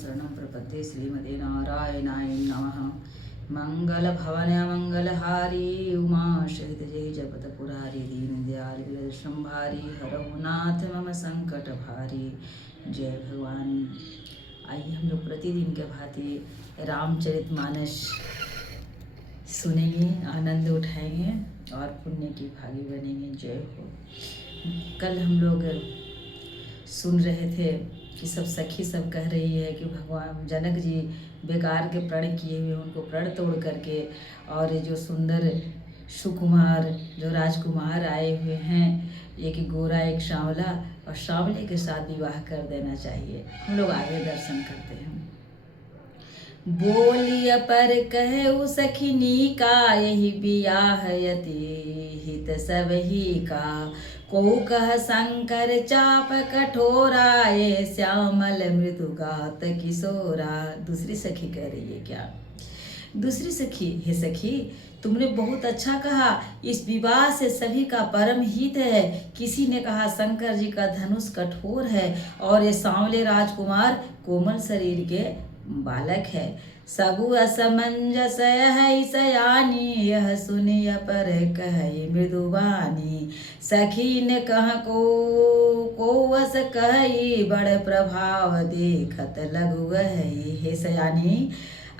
शरणं प्रपद्ये श्रीमते नारायणाय नमः। मंगलभवन मंगलहारी उमाशहित जय जपत पुरारी दीनदयाल विरज संभारी हरहु नाथ मम संकट भारी। जय भगवान। आइए हम लोग प्रतिदिन के भांति रामचरितमानस सुनेंगे, आनंद उठाएंगे और पुण्य की भागी बनेंगे। जय हो। कल हम लोग सुन रहे थे कि सब सखी सब कह रही है कि भगवान जनक जी बेकार के प्रण किए हुए उनको प्रण तोड़ करके और जो सुंदर सुकुमार जो राजकुमार आए हुए हैं, एक गोरा एक सांवला, और सांवले के साथ विवाह कर देना चाहिए। हम लोग आगे दर्शन करते हैं। बोलिय पर कहु सखिनी का यही बियाह यति हित सब ही का। को कह शंकर चाप कठोरा ये श्यामल मृदु गात किशोरा। दूसरी सखी कह रही है क्या? दूसरी सखी, हे सखी तुमने बहुत अच्छा कहा, इस विवाह से सभी का परम हित है। किसी ने कहा शंकर जी का धनुष कठोर है और ये सांवले राजकुमार कोमल शरीर के बालक है। सबु असमंजस है सयानी यह सुनिय पर कही मृदुवानी। सखी ने कह को अस कही बड़ प्रभाव देखत लघु गई। हे सयानी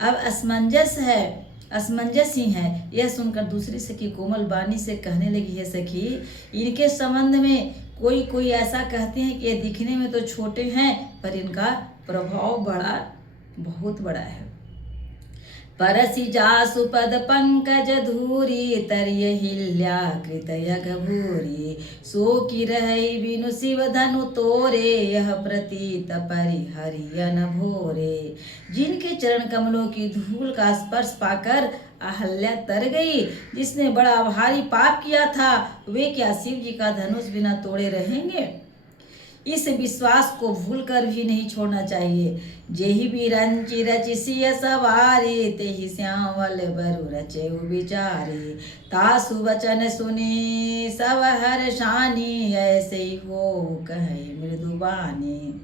अब असमंजस है, असमंजस ही है। यह सुनकर दूसरी सखी कोमल वाणी से कहने लगी, है सखी इनके संबंध में कोई ऐसा कहते हैं कि ये दिखने में तो छोटे हैं पर इनका प्रभाव बहुत बड़ा है। परसि जासु पद पंकज धूरी तरिय हिल्या कृत यग भूरी। सो की रही बिनु शिव धनु तोरे यह प्रतीत परिहरियन भोरे। जिनके चरण कमलों की धूल का स्पर्श पाकर अहल्या तर गई। जिसने बड़ा भारी पाप किया था वे क्या शिव जी का धनुष बिना तोड़े रहेंगे? इस विश्वास को भूलकर भी नहीं छोड़ना चाहिए। जेहि बिरंचि रचिसिय सवारी तेहि श्यामल बरु रचे विचारी। तासु वचन सुनी सब हर्षानी ऐसे ही हो कहे मृदुबानी।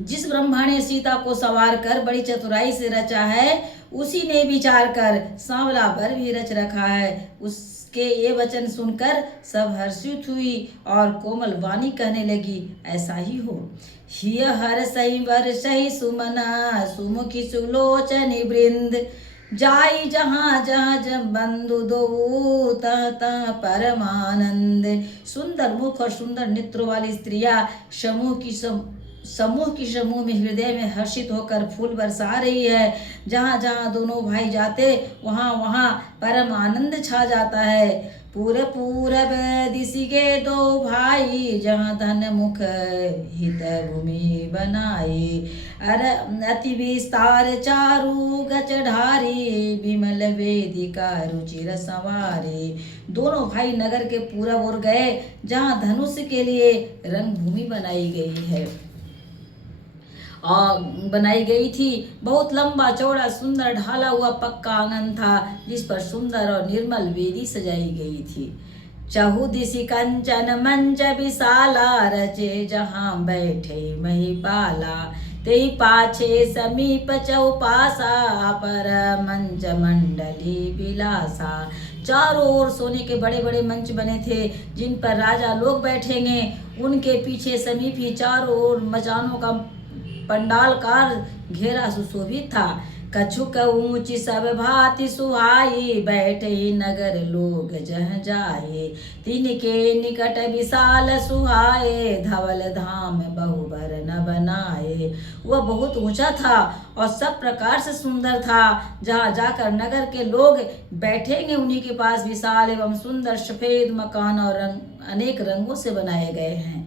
जिस ब्रह्मा ने सीता को सवार कर बड़ी चतुराई से रचा है उसी ने विचार कर सांवला बर भी रच रखा है। उसके ये वचन सुनकर सब हर्षित हुई और कोमल वाणी कहने लगी, ऐसा ही हो। हिय हर सही वर सही सुमना सुमुखी सुलोचनी वृंद। जाई जहाँ जहाँ बंधु दो तह परमानंद। सुंदर मुख और सुंदर नेत्रों वाली स्त्रियां समूह की समूह में हृदय में हर्षित होकर फूल बरसा रही है। जहाँ जहाँ दोनों भाई जाते वहाँ वहाँ परम आनंद छा जाता है। पूरब दिशि के दो भाई जहाँ धन मुख हित भूमि बनाई। अति विस्तार चारु गच ढारी विमल वेदिका रुचिर संवारी। दोनों भाई नगर के पूरब ओर गए जहाँ धनुष के लिए रंग भूमि बनाई गई थी। बहुत लंबा चौड़ा सुंदर ढाला हुआ पक्का आंगन था जिस पर सुंदर और निर्मल वेदी सजाई गई थी। चहुदिशि कंचन मंच विशाला रचे जहाँ बैठे महिपाला। तेहि पाछे समीप चौपासा पर मंच मंडली विलासा। चारों ओर सोने के बड़े बड़े मंच बने थे जिन पर राजा लोग बैठेंगे। उनके पीछे समीप ही चारों ओर मचानों का पंडाल कार घेरा सुशोभित था। कछुक ऊंची सब भांति सुहाई बैठे नगर लोग जह जाए। तिनके निकट विशाल सुहाए धवल धाम बहुबर न बनाए। वह बहुत ऊंचा था और सब प्रकार से सुंदर था। जहाँ जाकर नगर के लोग बैठेंगे उन्हीं के पास विशाल एवं सुंदर सफेद मकान और अनेक रंगों से बनाए गए हैं।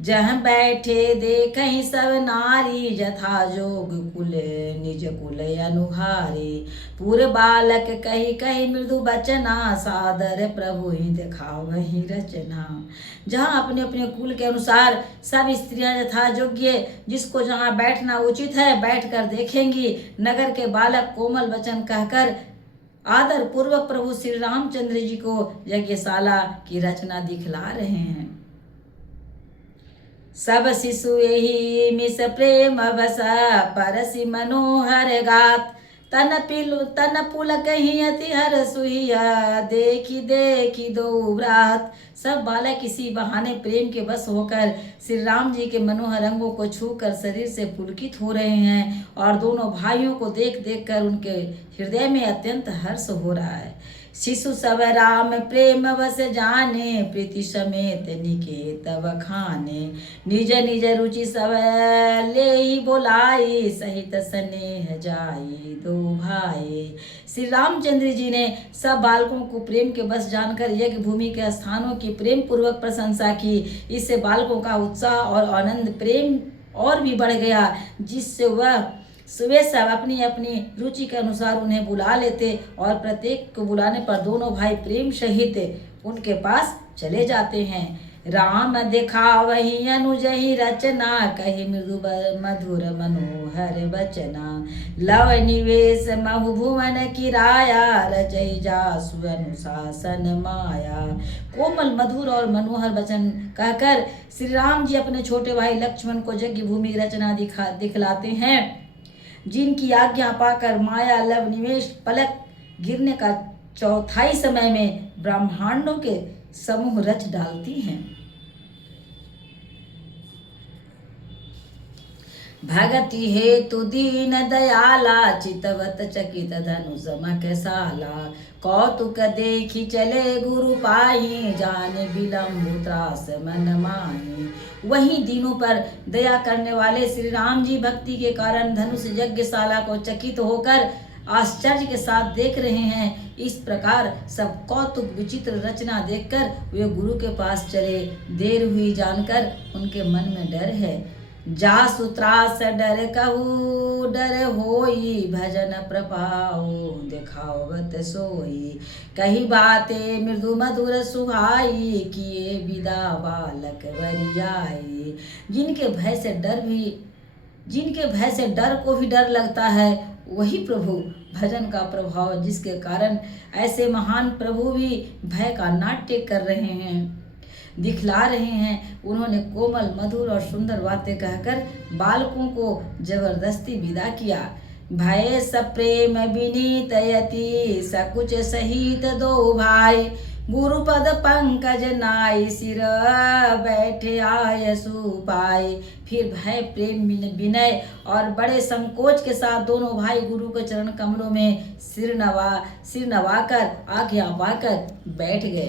जहाँ बैठे देखहि सब नारी जथा जोग कुल निज कुल अनुहारी। पूरे बालक कही कही मृदु बचना सादर प्रभु ही दिखावहि रचना। जहाँ अपने अपने कुल के अनुसार सब स्त्रियां यथा योग्य जिसको जहाँ बैठना उचित है बैठकर देखेंगी। नगर के बालक कोमल वचन कहकर आदर पूर्वक प्रभु श्री रामचंद्र जी को यज्ञशाला की रचना दिखला रहे हैं। सब शिशु यही मिस प्रेम बस परसि मनोहर गात तन पुलक ही अति हर सुहिया देखी देखी दो व्रात। सब बालक इसी बहाने प्रेम के बस होकर श्री राम जी के मनोहर अंगों को छूकर शरीर से पुलकित हो रहे हैं और दोनों भाइयों को देख देख कर उनके हृदय में अत्यंत हर्ष हो रहा है। शिशु सब राम प्रेम बस जाने प्रीति समेत निकेत बखाने निज निज रुचि सब ले ही बोलाई सहित स्नेह जाई दो भाई। श्री रामचंद्र जी ने सब बालकों को प्रेम के बस जानकर यज्ञ भूमि के स्थानों की प्रेम पूर्वक प्रशंसा की। इससे बालकों का उत्साह और आनंद प्रेम और भी बढ़ गया, जिससे वह सुबह सब अपनी अपनी रुचि के अनुसार उन्हें बुला लेते और प्रत्येक को बुलाने पर दोनों भाई प्रेम सहित उनके पास चले जाते हैं। राम देखा वही अनुज ही रचना कही मृदु मधुर मनोहर बचना लव निवेश महु भुवन की राया रचई जासु अनुशासन माया। कोमल मधुर और मनोहर वचन कहकर श्री राम जी अपने छोटे भाई लक्ष्मण को यज्ञ भूमि रचना दिखलाते हैं, जिनकी आज्ञा पाकर माया लव निवेश पलक गिरने का चौथाई समय में ब्रह्मांडों के समूह रच डालती हैं। भगति हेतु दीन दयाला चितवत चकित धनु समकसाला कौतुक देखी चले गुरु पाई जाने विलम्ब त्रास मन माही। वही दिनों पर दया करने वाले श्री राम जी भक्ति के कारण धनुष यज्ञशाला को चकित होकर आश्चर्य के साथ देख रहे हैं। इस प्रकार सब कौतुक विचित्र रचना देखकर वे गुरु के पास चले। देर हुई जानकर उनके मन में डर है। जासु त्रास डर कहू डर होई भजन प्रभाओ देखावत सोई कही बातें मृदु मधुर सुहाई किए विदा बालक वरियाई। जिनके भय से डर को भी डर लगता है, वही प्रभु भजन का प्रभाव जिसके कारण ऐसे महान प्रभु भी भय का नाट्य कर रहे हैं, दिखला रहे हैं। उन्होंने कोमल मधुर और सुंदर बातें कहकर बालकों को जबरदस्ती विदा किया। भय सप्रेम विनीत यति सकुच सहित दो भाई गुरुपद पंकज नाई सिर बैठे आय सुपाई। फिर भय प्रेम विनय और बड़े संकोच के साथ दोनों भाई गुरु के चरण कमलों में सिर नवाकर आज्ञा पाकर बैठ गए।